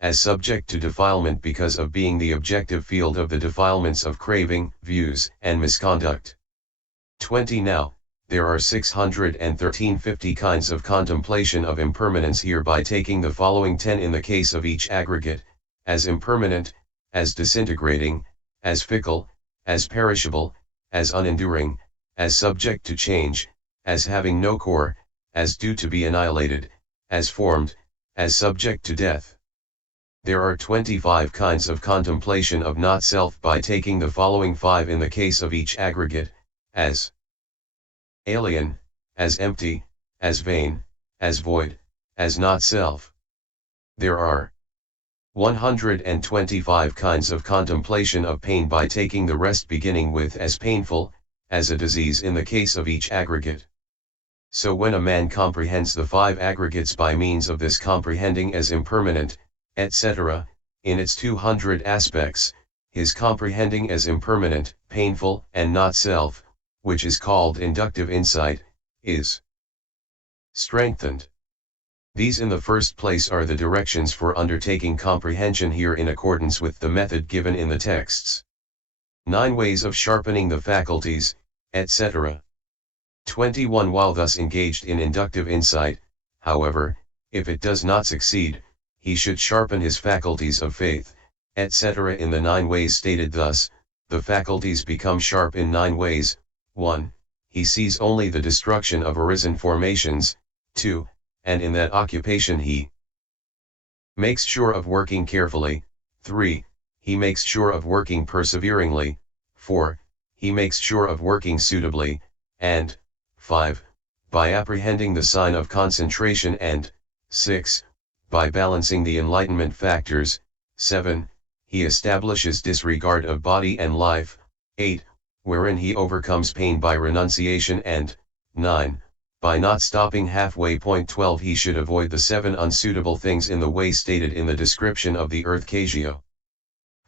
as subject to defilement because of being the objective field of the defilements of craving, views, and misconduct. 20. Now, there are 613 kinds of contemplation of impermanence here by taking the following 10 in the case of each aggregate, as impermanent, as disintegrating, as fickle, as perishable, as unenduring, as subject to change, as having no core, as due to be annihilated, as formed, as subject to death. There are 25 kinds of contemplation of not-self by taking the following 5 in the case of each aggregate, as alien, as empty, as vain, as void, as not-self. There are 125 kinds of contemplation of pain by taking the rest beginning with as painful, as a disease in the case of each aggregate. So when a man comprehends the 5 aggregates by means of this comprehending as impermanent, etc., in its 200 aspects, his comprehending as impermanent, painful, and not self, which is called inductive insight, is strengthened. These in the first place are the directions for undertaking comprehension here in accordance with the method given in the texts. 9 ways of sharpening the faculties, etc. 21. While thus engaged in inductive insight, however, if it does not succeed, he should sharpen his faculties of faith, etc. in the 9 ways stated thus. The faculties become sharp in 9 ways. 1. He sees only the destruction of arisen formations. 2. And in that occupation he makes sure of working carefully. 3. He makes sure of working perseveringly. 4. He makes sure of working suitably. And 5. By apprehending the sign of concentration. And 6. By balancing the enlightenment factors. 7. He establishes disregard of body and life. 8. Wherein he overcomes pain by renunciation. And 9. By not stopping halfway. 12. He should avoid the 7 unsuitable things in the way stated in the description of the earth Casio.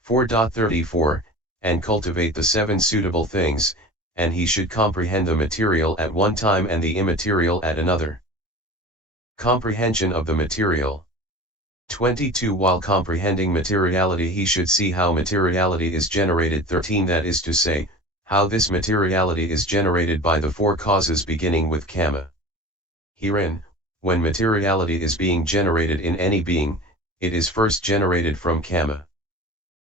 4.34, and cultivate the 7 suitable things, and he should comprehend the material at one time and the immaterial at another. Comprehension of the material. 22. While comprehending materiality he should see how materiality is generated. 13. That is to say, how this materiality is generated by the 4 causes beginning with karma. Herein, when materiality is being generated in any being, it is first generated from karma.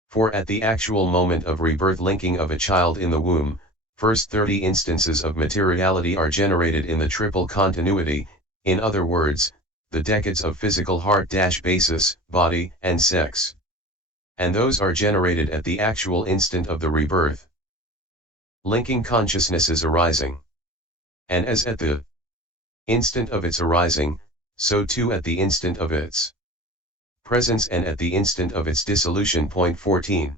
For at the actual moment of rebirth linking of a child in the womb, first 30 instances of materiality are generated in the triple continuity, in other words, the decades of physical heart-basis, body, and sex. And those are generated at the actual instant of the rebirth. Linking consciousnesses arising. And as at the instant of its arising, so too at the instant of its presence and at the instant of its dissolution. 14.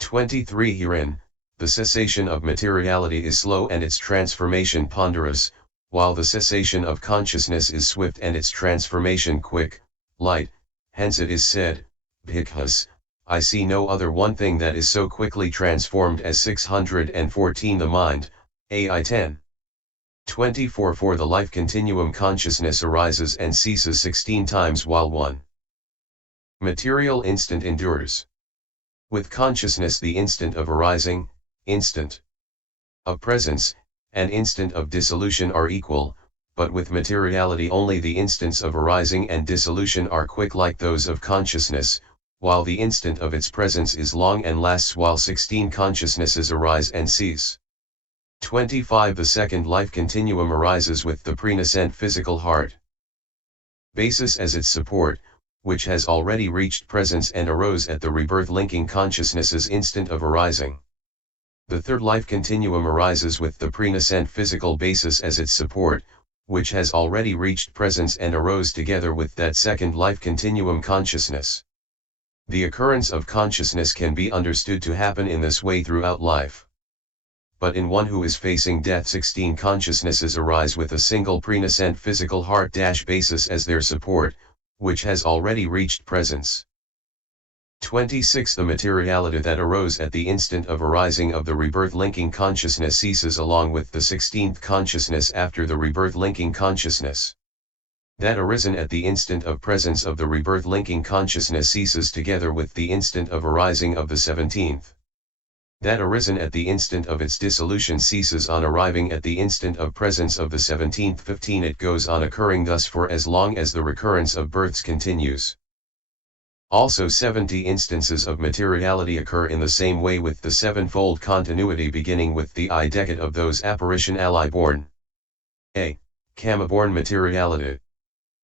23. Herein, the cessation of materiality is slow and its transformation ponderous, while the cessation of consciousness is swift and its transformation quick, light. Hence it is said, Bhikkhus, I see no other one thing that is so quickly transformed as 614. The mind, AI 10. 24. For the life continuum consciousness arises and ceases 16 times while one material instant endures. With consciousness the instant of arising, instant of presence, and instant of dissolution are equal, but with materiality only the instants of arising and dissolution are quick like those of consciousness, while the instant of its presence is long and lasts while 16 consciousnesses arise and cease. 25. The second life continuum arises with the prenascent physical heart basis as its support, which has already reached presence and arose at the rebirth linking consciousness's instant of arising. The third life continuum arises with the prenascent physical basis as its support, which has already reached presence and arose together with that second life continuum consciousness. The occurrence of consciousness can be understood to happen in this way throughout life. But in one who is facing death 16 consciousnesses arise with a single prenascent physical heart basis as their support, which has already reached presence. 26. The materiality that arose at the instant of arising of the rebirth linking consciousness ceases along with the 16th consciousness after the rebirth linking consciousness. That arisen at the instant of presence of the rebirth linking consciousness ceases together with the instant of arising of the 17th. That arisen at the instant of its dissolution ceases on arriving at the instant of presence of the 17th 15. It goes on occurring thus for as long as the recurrence of births continues. Also 70 instances of materiality occur in the same way with the sevenfold continuity beginning with the I-decade of those apparition ally born. A. Kama-born materiality.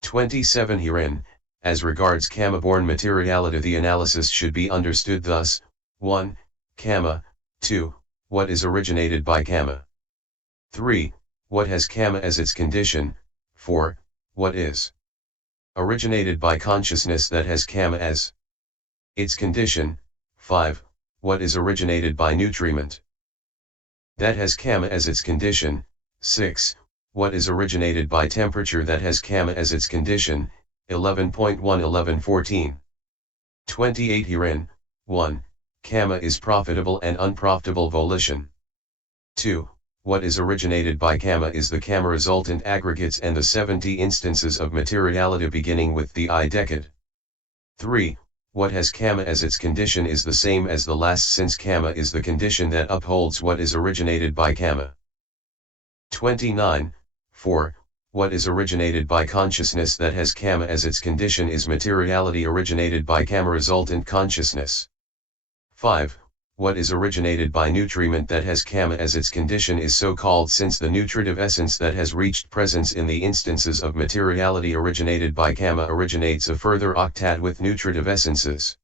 27 Herein, as regards Kama-born materiality the analysis should be understood thus: 1. Kama, 2. What is originated by Kama? 3. What has Kama as its condition? 4. What is originated by consciousness that has Kama as its condition? 5. What is originated by nutriment that has Kama as its condition? 6. What is originated by temperature that has Kama as its condition? 11.1 11.14. 28 Herein, 1. Kama is profitable and unprofitable volition. 2. What is originated by Kama is the Kama resultant aggregates and the 70 instances of materiality beginning with the I-decade. 3. What has Kama as its condition is the same as the last, since Kama is the condition that upholds what is originated by Kama. 29. 4. What is originated by consciousness that has Kama as its condition is materiality originated by Kama resultant consciousness. 5. What is originated by nutriment that has Kama as its condition is so called since the nutritive essence that has reached presence in the instances of materiality originated by Kama originates a further octad with nutritive essences.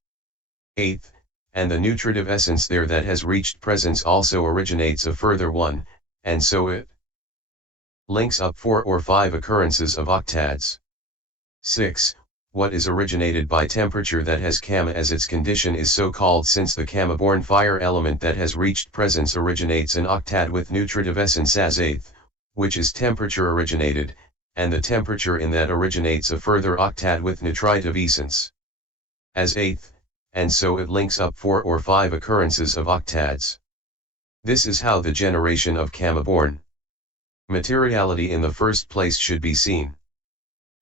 8th, and the nutritive essence there that has reached presence also originates a further one, and so it links up 4 or 5 occurrences of octads. 6. What is originated by temperature that has Kama as its condition is so called since the Kama-born fire element that has reached presence originates an octad with nutritive essence as 8th, which is temperature originated, and the temperature in that originates a further octad with nutritive essence as 8th, and so it links up 4 or 5 occurrences of octads. This is how the generation of Kama-born materiality in the first place should be seen.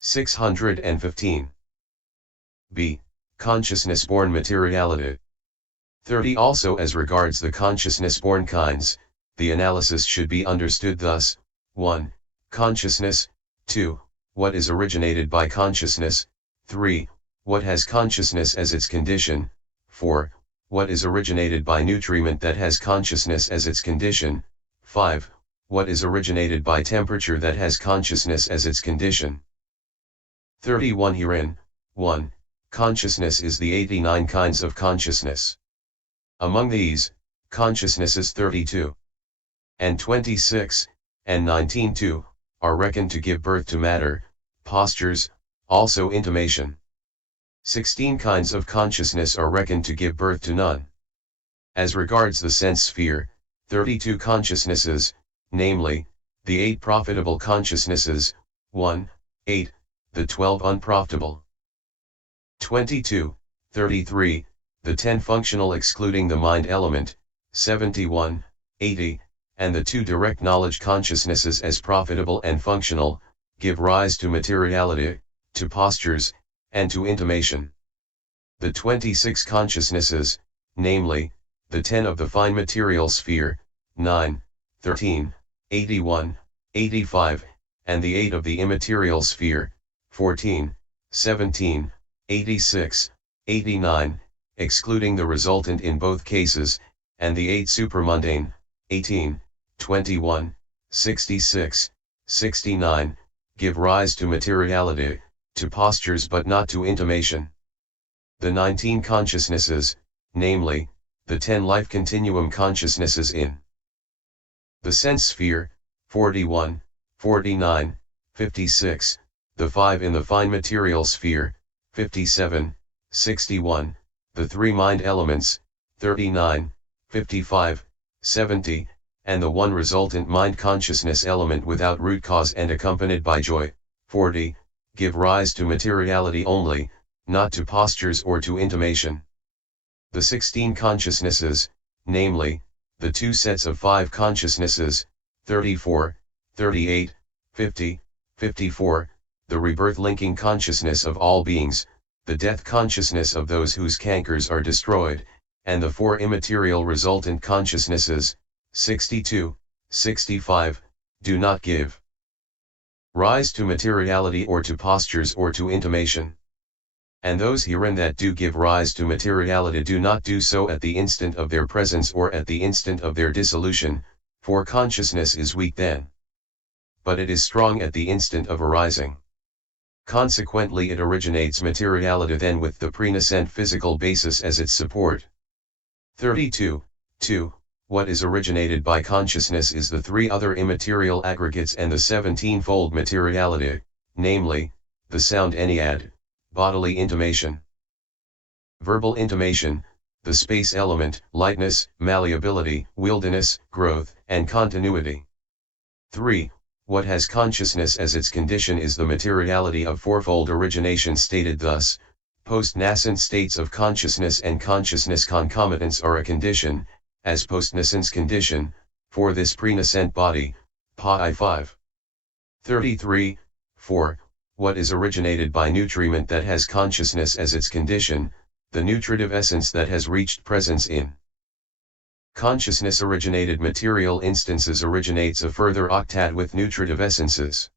615. B. Consciousness-born materiality. 30 Also as regards the consciousness-born kinds, the analysis should be understood thus: 1. Consciousness, 2. What is originated by consciousness, 3. What has consciousness as its condition, 4. What is originated by nutriment that has consciousness as its condition, 5. What is originated by temperature that has consciousness as its condition. 31 Herein, 1. Consciousness is the 89 kinds of consciousness. Among these, consciousness is 32. And 26, and 19 too, are reckoned to give birth to matter, postures, also intimation. 16 kinds of consciousness are reckoned to give birth to none. As regards the sense sphere, 32 consciousnesses, namely, the 8 profitable consciousnesses, 1, 8, the 12 unprofitable. 22, 33, the 10 functional excluding the mind element, 71, 80, and the 2 direct knowledge consciousnesses as profitable and functional, give rise to materiality, to postures, and to intimation. The 26 consciousnesses, namely, the 10 of the fine material sphere, 9, 13, 81, 85, and the 8 of the immaterial sphere, 14, 17, 86, 89, excluding the resultant in both cases, and the 8 supramundane, 18, 21, 66, 69, give rise to materiality, to postures but not to intimation. The 19 consciousnesses, namely, the 10 life continuum consciousnesses in the sense sphere, 41, 49, 56, the 5 in the fine material sphere, 57, 61, the 3 mind elements, 39, 55, 70, and the 1 resultant mind consciousness element without root cause and accompanied by joy, 40, give rise to materiality only, not to postures or to intimation. The 16 consciousnesses, namely, the 2 sets of 5 consciousnesses, 34, 38, 50, 54, the rebirth linking consciousness of all beings, the death consciousness of those whose cankers are destroyed, and the four immaterial resultant consciousnesses, 62, 65, do not give rise to materiality or to postures or to intimation. And those herein that do give rise to materiality do not do so at the instant of their presence or at the instant of their dissolution, for consciousness is weak then. But it is strong at the instant of arising. Consequently it originates materiality then with the pre-nascent physical basis as its support. 32. 2. What is originated by consciousness is the three other immaterial aggregates and the 17-fold materiality, namely, the sound ennead, bodily intimation, verbal intimation, the space element, lightness, malleability, wieldiness, growth, and continuity. 3. What has consciousness as its condition is the materiality of fourfold origination stated thus, post-nascent states of consciousness and consciousness concomitants are a condition, as post-nascence condition, for this pre-nascent body, pa 5. 33. 4. What is originated by nutriment that has consciousness as its condition, the nutritive essence that has reached presence in consciousness originated material instances originates a further octad with nutritive essences.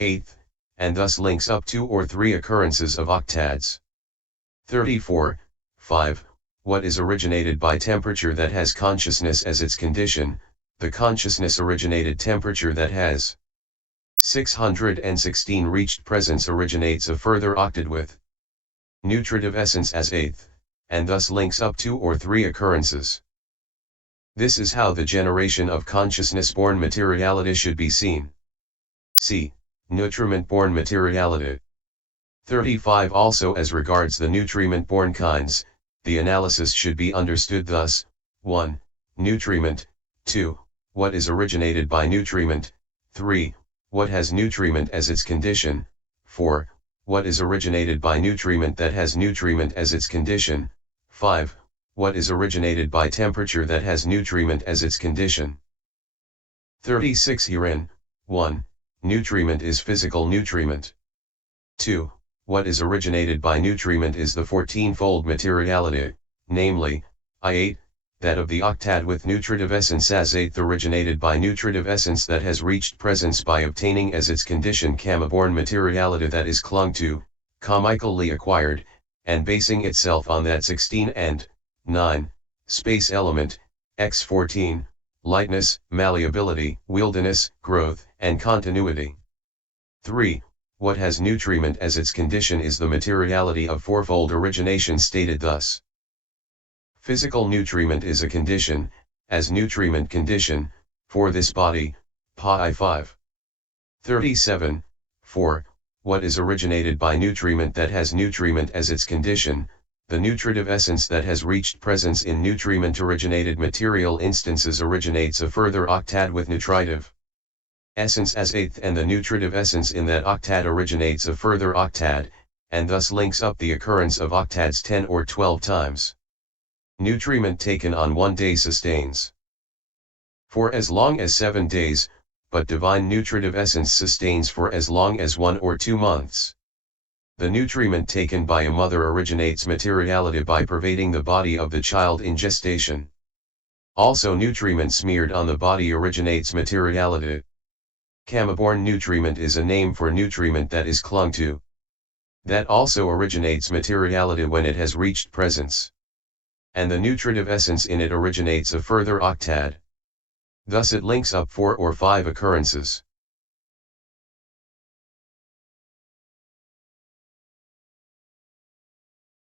8th, and thus links up 2 or 3 occurrences of octads. 34. 5. What is originated by temperature that has consciousness as its condition, the consciousness originated temperature that has 616 reached presence originates a further octad with nutritive essence as 8th, and thus links up 2 or 3 occurrences. This is how the generation of consciousness-born materiality should be seen. C. Nutriment-born materiality. 35. Also as regards the nutriment-born kinds, the analysis should be understood thus, 1. Nutriment, 2. What is originated by nutriment, 3. What has nutriment as its condition, 4. What is originated by nutriment that has nutriment as its condition, 5. What is originated by temperature that has nutriment as its condition. 36. Herein, 1. Nutriment is physical nutriment. 2. What is originated by nutriment is the 14-fold materiality, namely, I8, that of the octad with nutritive essence as 8th originated by nutritive essence that has reached presence by obtaining as its condition karma-born materiality that is clung to, karmically acquired, and basing itself on that 16 and 9, space element, x14, lightness, malleability, wieldiness, growth, and continuity. 3. What has nutriment as its condition is the materiality of fourfold origination stated thus. Physical nutriment is a condition, as nutriment condition, for this body, pa 5. 37. 4. What is originated by nutriment that has nutriment as its condition, the nutritive essence that has reached presence in nutriment-originated material instances originates a further octad with nutritive essence as 8th and the nutritive essence in that octad originates a further octad, and thus links up the occurrence of octads 10 or 12 times. Nutriment taken on 1 day sustains for as long as 7 days, but divine nutritive essence sustains for as long as 1 or 2 months. The nutriment taken by a mother originates materiality by pervading the body of the child in gestation. Also nutriment smeared on the body originates materiality. Karma-born nutriment is a name for nutriment that is clung to. That also originates materiality when it has reached presence. And the nutritive essence in it originates a further octad. Thus it links up 4 or 5 occurrences.